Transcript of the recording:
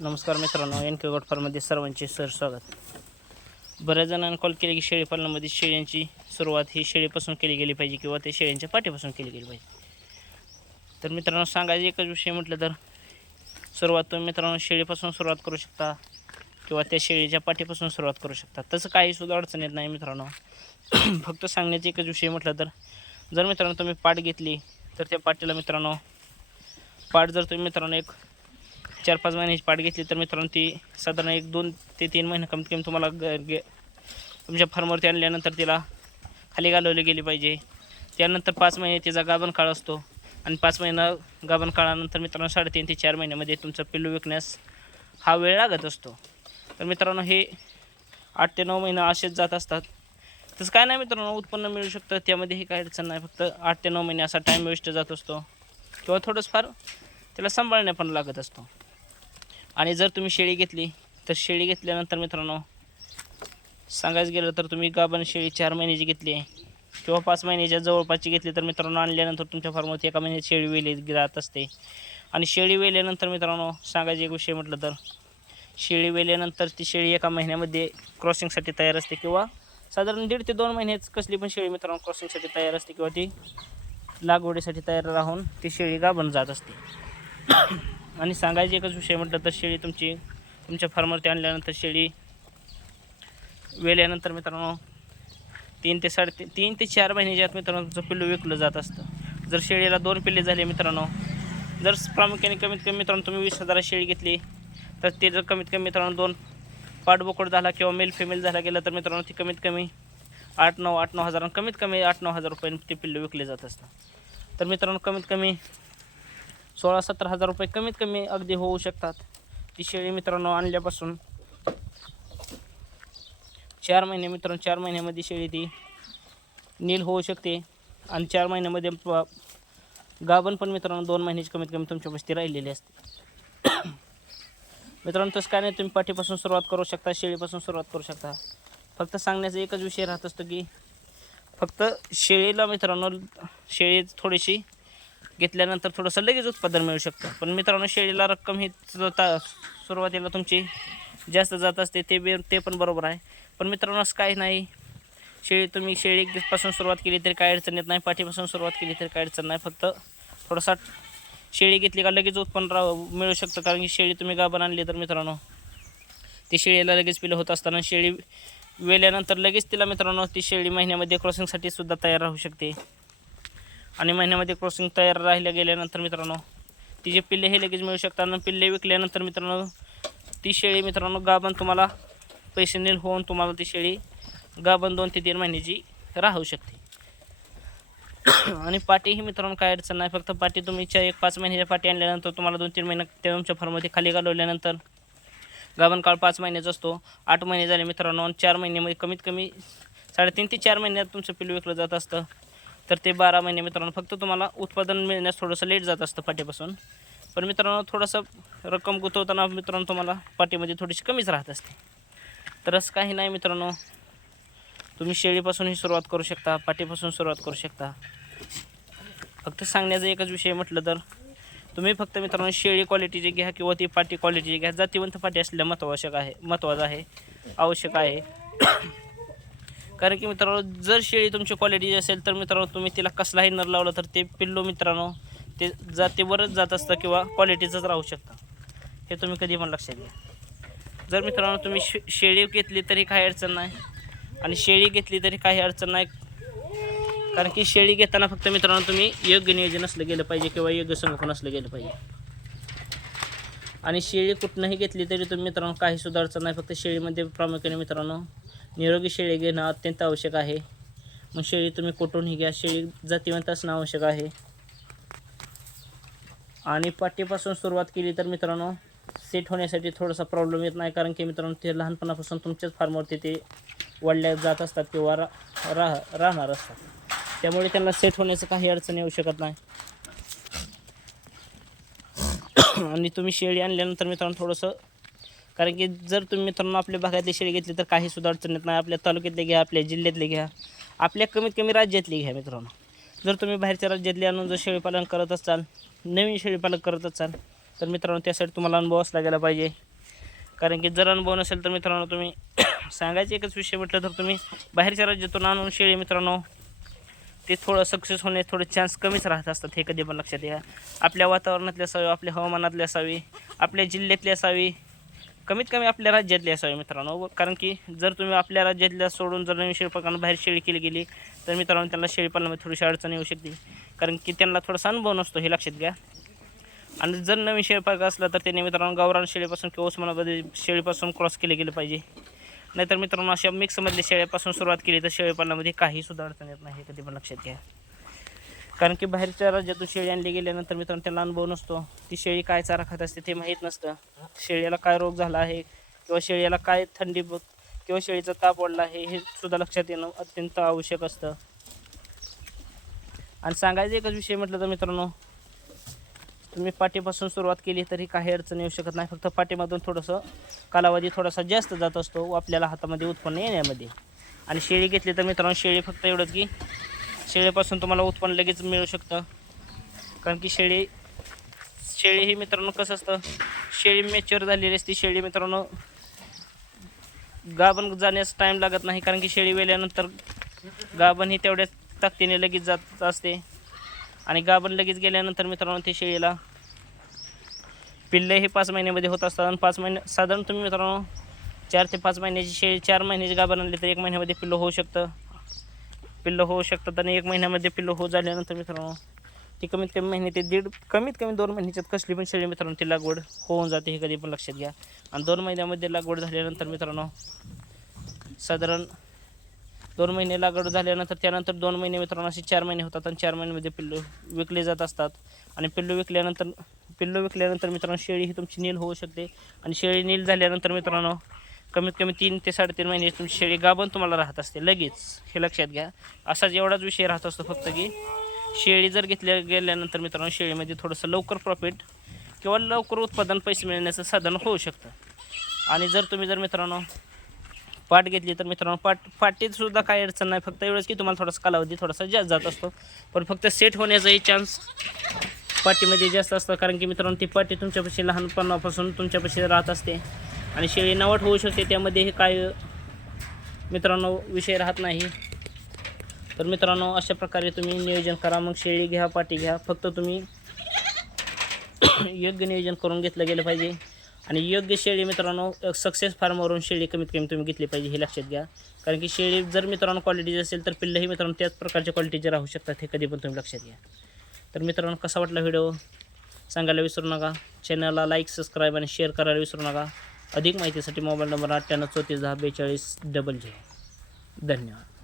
नमस्कार मित्रांनो, एन के गोट फार्ममध्ये सर्वांचे स्वागत. बऱ्याच जणांना कॉल केले की शेळीपालनामध्ये शेळ्यांची सुरुवात ही शेळीपासून केली गेली पाहिजे किंवा ते शेळ्यांच्या पाठीपासून केली गेली पाहिजे. तर मित्रांनो, सांगायचं एकच विषय म्हटलं तर सुरुवात तुम्ही मित्रांनो शेळीपासून सुरुवात करू शकता किंवा त्या शेळीच्या पाठीपासून सुरुवात करू शकता. तसं काही सुद्धा अडचण येत नाही मित्रांनो. फक्त सांगण्याचा एकच विषय म्हटलं तर जर मित्रांनो तुम्ही पाठ घेतली तर त्या पाठीला मित्रांनो पाठ जर तुम्ही मित्रांनो एक 4-5 महिन्याची पाठ घेतली तर मित्रांनो ती साधारण 1-2 ते 3 महिने कमीत कमी तुम्हाला तुमच्या फार्मवरती आणल्यानंतर तिला खाली घालवली गेली पाहिजे. त्यानंतर 5 महिने तिचा गाभण काळ असतो आणि 5 महिना गाभण काळानंतर मित्रांनो 3.5 ते 4 महिन्यामध्ये तुमचं पिल्लू विकण्यास हा वेळ लागत असतो. तर मित्रांनो हे 8 ते 9 महिने असेच जात असतात. तसं काय नाही मित्रांनो, उत्पन्न मिळू शकतं, त्यामध्ये काही अडचण नाही. फक्त 8 ते 9 महिने असा टाईम वेस्ट जात असतो किंवा थोडंसं फार त्याला सांभाळण्या पण लागत असतो. आणि जर तुम्ही शेळी घेतली तर शेळी घेतल्यानंतर मित्रांनो सांगायचं गेलं तर तुम्ही गाभण शेळी 4 महिन्याची घेतली किंवा 5 महिन्याच्या जवळपासची घेतली तर मित्रांनो आणल्यानंतर तुमच्या फार्मवरती 1 महिन्यात शेळी वेली जात असते. आणि शेळी वेल्यानंतर मित्रांनो सांगायचे एक विषय म्हटलं तर शेळी वेल्यानंतर ती शेळी 1 महिन्यामध्ये क्रॉसिंगसाठी तयार असते किंवा साधारण 1.5 ते 2 महिन्यात कसली पण शेळी मित्रांनो क्रॉसिंगसाठी तयार असते किंवा ती लागवडीसाठी तयार राहून ती शेळी गाभण जात असते. आणि सांगायचे एकच विषय म्हटलं तर शेळी तुमच्या फार्मवरती आणल्यानंतर शेळी वेल्यानंतर मित्रांनो 3 ते 4 महिन्याच्यात मित्रांनो तुमचं पिल्लू विकलं जात असतं. जर शेळीला 2 पिल्ले झाले मित्रांनो, जर प्रामुख्याने कमीत कमी मित्रांनो तुम्ही 20,000 शेळी घेतली तर ते जर कमीत कमी मित्रांनो 2 पाठबोकड झाला किंवा मेल फिमेल झाला गेला तर मित्रांनो ती कमीत कमी 8-9 हजार कमीत कमी 8-9 हजार रुपये ते पिल्लू विकले जात असतं. तर मित्रांनो कमीत कमी 16-17 हजार रुपये कमीत कमी अगदी होऊ शकतात. ती शेळी मित्रांनो आणल्यापासून 4 महिने मित्रांनो 4 महिन्यामध्ये शेळी ती नील होऊ शकते आणि 4 महिन्यामध्ये गाभण पण मित्रांनो 2 महिन्याची कमीत कमी तुमच्या बस्ती राहिलेली असते. मित्रांनो तसं काय नाही, तुम्ही पाठीपासून सुरुवात करू शकता, शेळीपासून सुरुवात करू शकता. फक्त सांगण्याचा एकच विषय राहत असतो की फक्त शेळीला मित्रांनो शेळी थोडीशी घेतल्यानंतर थोडंसं लगेच उत्पादन मिळू शकतं. पण मित्रांनो शेळीला रक्कम ही सुरुवातीला तुमची जास्त जात असते, ते पण बरोबर आहे. पण मित्रांनो असं काही नाही, तुम्ही शेळीपासून सुरुवात केली तरी काही अडचण येत नाही, पाठीपासून सुरुवात केली तरी काही अडचण नाही. फक्त थोडासा शेळी घेतली का लगेच उत्पन्न मिळू शकतं, कारण की शेळी तुम्ही गाभण आणली तर मित्रांनो ती शेळीला लगेच पिलं होत असताना शेळी वेल्यानंतर लगेच तिला मित्रांनो ती शेळी महिन्यामध्ये क्रॉसिंगसाठी सुद्धा तयार राहू शकते. आणि महिन्यामध्ये क्रॉसिंग तयार राहिल्या गेल्यानंतर मित्रांनो तिचे पिल्ले हे लगेच मिळू शकतात. आणि पिल्ले विकल्यानंतर मित्रांनो ती शेळी मित्रांनो गाभण तुम्हाला पैसे नील होऊन तुम्हाला ती शेळी गाभण 2 ते 3 महिन्याची राहू शकते. आणि पाटी ही मित्रांनो काय अडचण नाही. फक्त पाटी तुम्ही 5 महिन्याच्या पाटी आणल्यानंतर तुम्हाला 2-3 महिने त्या तुमच्या फार्ममध्ये खाली घालवल्यानंतर गाभण काळ 5 महिन्याचा असतो. 8 महिने झाले मित्रांनो आणि 4 महिन्यामध्ये कमीत कमी 3.5 ते 4 महिन्यात तुमचं पिल्लू विकलं जात असतं. तर ते 12 महिने मित्रांनो फक्त तुम्हाला उत्पादन मिळण्यास थोडंसं लेट जात असतं पाठीपासून. पण मित्रांनो थोडंसं रक्कम गुंतवताना मित्रांनो तुम्हाला पाठीमध्ये थोडीशी कमीच राहत असते. तर असं काही नाही मित्रांनो, तुम्ही शेळीपासूनही सुरुवात करू शकता, पाठीपासून सुरुवात करू शकता. फक्त सांगण्याचा एकच विषय म्हटलं तर तुम्ही फक्त मित्रांनो शेळी क्वालिटीची घ्या किंवा ती पाटी क्वालिटीची घ्या. जातीवंत पाटी असलेल्या महत्त्वाचं आहे, आवश्यक आहे. कारण की मित्रांनो जर शेळी तुमची क्वालिटीची असेल तर मित्रांनो तुम्ही तिला कसलाही नर लावला तर ते पिल्लू मित्रांनो ते जातीवरच जात असतं किंवा क्वालिटीचंच राहू शकतं. हे तुम्ही कधी पण लक्षात घ्या. जर मित्रांनो तुम्ही शेळी घेतली तरी काही अडचण नाही आणि शेळी घेतली तरी काही अडचण नाही. कारण की शेळी घेताना फक्त मित्रांनो तुम्ही योग्य नियोजन असलं गेलं पाहिजे किंवा योग्य संगोपन असलं गेलं पाहिजे. आणि शेळी कुठनंही घेतली तरी तुम्ही मित्रांनो काही सुद्धा अडचण नाही. फक्त शेळीमध्ये प्रामुख्याने मित्रांनो निरोगी शेळी घेणं अत्यंत आवश्यक आहे. मग शेळी तुम्ही कुठूनही घ्या, शेळी जातीवंत असणं आवश्यक आहे. आणि पाठीपासून सुरुवात केली तर मित्रांनो सेट होण्यासाठी थोडासा प्रॉब्लेम येत नाही, कारण की मित्रांनो ते लहानपणापासून तुमच्याच फार्मवरती ते वाढल्या जात असतात किंवा राहणार असतात. त्यामुळे त्यांना सेट होण्याचं काही अडचण येऊ शकत नाही. आणि तुम्ही शेळी आणल्यानंतर मित्रांनो थोडंसं, कारण की जर तुम्ही मित्रांनो आपल्या भागातली शेळी घेतली तर काही सुद्धा अडचण येत नाही. आपल्या तालुक्यातले घ्या, आपल्या जिल्ह्यातले घ्या, आपल्या कमीत कमी राज्यातली घ्या मित्रांनो. जर तुम्ही बाहेरच्या राज्यातले आणून जर शेळीपालन करत असाल, नवीन शेळीपालन करत असाल तर मित्रांनो त्यासाठी तुम्हाला अनुभव असला गेला पाहिजे. कारण की जर अनुभव नसेल तर मित्रांनो तुम्ही सांगायचं एकच विषय म्हटलं तर तुम्ही बाहेरच्या राज्यातून आणून शेळी मित्रांनो ते थोडं सक्सेस होण्याचे थोडे चान्स कमीच राहत असतात, हे कधी पण लक्षात घ्या. आपल्या वातावरणातली असावी, आपल्या हवामानातली असावी, आपल्या जिल्ह्यातली असावी, कमीत कमी आपल्या राज्यातली असावी मित्रांनो. कारण की जर तुम्ही आपल्या राज्यातल्या सोडून जर नवीन शेळी पालकांना बाहेर शेळी केली गेली तर मित्रांनो त्यांना शेळी पालनामध्ये थोडीशी अडचण येऊ शकते, कारण की त्यांना थोडासा अनुभव नसतो, हे लक्षात घ्या. आणि जर नवीन शेळी पालक असला तर त्यांनी मित्रांनो गावरान शेळीपासून किंवा उस्मानाबादी शेळीपासून क्रॉस केले गेले पाहिजे. नाहीतर मित्रांनो अशा मिक्समधल्या शेळ्यापासून सुरुवात केली तर शेळीपालनामध्ये काही सुद्धा अडचण येत नाही, कधी पण लक्षात घ्या. कारण की बाहेरच्या राज्यातून शेळी आणली गेल्यानंतर मित्रांनो त्यांना अनुभव नसतो, ती शेळी काय चारा खात असते ते माहीत नसतं, शेळीला काय रोग झाला आहे किंवा शेळीला काय थंडी किंवा शेळीचा ताप वाढला आहे हे सुद्धा लक्षात येणं अत्यंत आवश्यक असतं. आणि सांगायचं एकच विषय म्हटलं तर मित्रांनो तुम्ही पाठीपासून सुरुवात केली तरी काही अडचण येऊ शकत नाही, फक्त पाठीमधून थोडंसं कालावधी थोडासा जास्त जात असतो आपल्याला हातामध्ये उत्पन्न येण्यामध्ये. आणि शेळी घेतली तर मित्रांनो शेळी फक्त एवढंच की शेळीपासून तुम्हाला उत्पन्न लगेच मिळू शकतं, कारण की शेळी ही मित्रांनो कसं असतं, शेळी मॅच्युअर झालेली असते. शेळी मित्रांनो गाभण जाण्यास टाईम लागत नाही, कारण की शेळी वेल्यानंतर गाभण ही तेवढ्याच ताकदीने लगेच जात असते. आणि गाभण लगेच गेल्यानंतर मित्रांनो ते शेळीला पिल्ले हे 5 महिन्यामध्ये होत असतात. आणि 5 महिने साधारण तुम्ही मित्रांनो 4 ते 5 महिन्याची शेळी 4 महिन्याची गाभण आणली तर 1 महिन्यामध्ये पिल्लं होऊ शकतं. आणि 1 महिन्यामध्ये पिल्लं होऊ झाल्यानंतर मित्रांनो ती कमीत कमी 2 महिन्याच्यात कसली पण शेळी मित्रांनो ती लागवड होऊन जाते, हे कधी पण लक्षात घ्या. आणि 2 महिन्यामध्ये लागवड झाल्यानंतर मित्रांनो साधारण 2 महिने लागवड झाल्यानंतर त्यानंतर 2 महिने मित्रांनो असे 4 महिने होतात. आणि 4 महिन्यामध्ये पिल्लू विकले जात असतात. आणि पिल्लू विकल्यानंतर मित्रांनो शेळी ही तुमची नील होऊ शकते. आणि शेळी नील झाल्यानंतर मित्रांनो कमीत कमी 3 ते 3.5 महिने तुमची शेळी गाभण तुम्हाला राहत असते लगेच, हे लक्षात घ्या. असाच एवढाच विषय राहत असतो, फक्त की शेळी जर गेल्यानंतर मित्रांनो शेळीमध्ये थोडंसं लवकर प्रॉफिट किंवा लवकर उत्पादन पैसे मिळण्याचं साधन होऊ शकतं. आणि जर मित्रांनो पाट घेतली तर मित्रांनो पाटीत सुद्धा काही अडचण नाही, फक्त एवढंच की तुम्हाला थोडासा कालावधी थोडासा जास्त जात असतो, पण फक्त सेट होण्याचाही चान्स पाटीमध्ये जास्त असतं. कारण की मित्रांनो ती पाटी तुमच्यापाशी लहानपणापासून तुमच्यापाशी राहत असते आणि शेळी नवट होऊ शकते, त्यामध्ये हे काय मित्रांनो विषय राहत नाही. तर मित्रांनो अशा प्रकारे तुम्ही नियोजन करा, मग शेळी घ्या पाटी घ्या, फक्त तुम्ही योग्य नियोजन करून घेतलं गेलं पाहिजे. आणि योग्य शेळी मित्रांनो सक्सेस फार्मवरून शेळी कमीत कमी तुम्ही घेतली पाहिजे, हे लक्षात घ्या. कारण की शेळी जर मित्रांनो क्वालिटीची असेल तर पिल्लंही मित्रांनो त्याच प्रकारच्या क्वालिटीचे राहू शकतात, हे कधी पण तुम्ही लक्षात घ्या. तर मित्रांनो कसा वाटला व्हिडिओ सांगायला विसरू नका. चॅनलला लाईक सबस्क्राईब आणि शेअर करायला विसरू नका. अधिक माहितीसाठी मोबाईल नंबर 98 34 10 42 00. धन्यवाद.